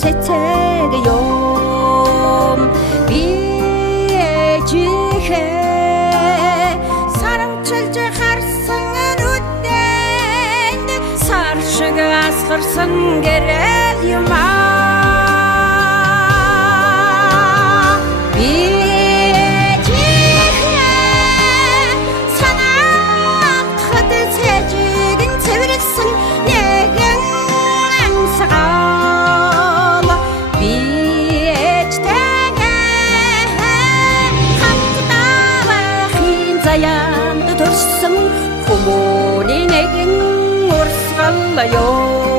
цэцэг юм биежихэ сарамчилж харсан нүдэнд сар шиг асгарсан гэрэл юм Янд төрсөн хүмүүний нэгэн урсгалаа ёо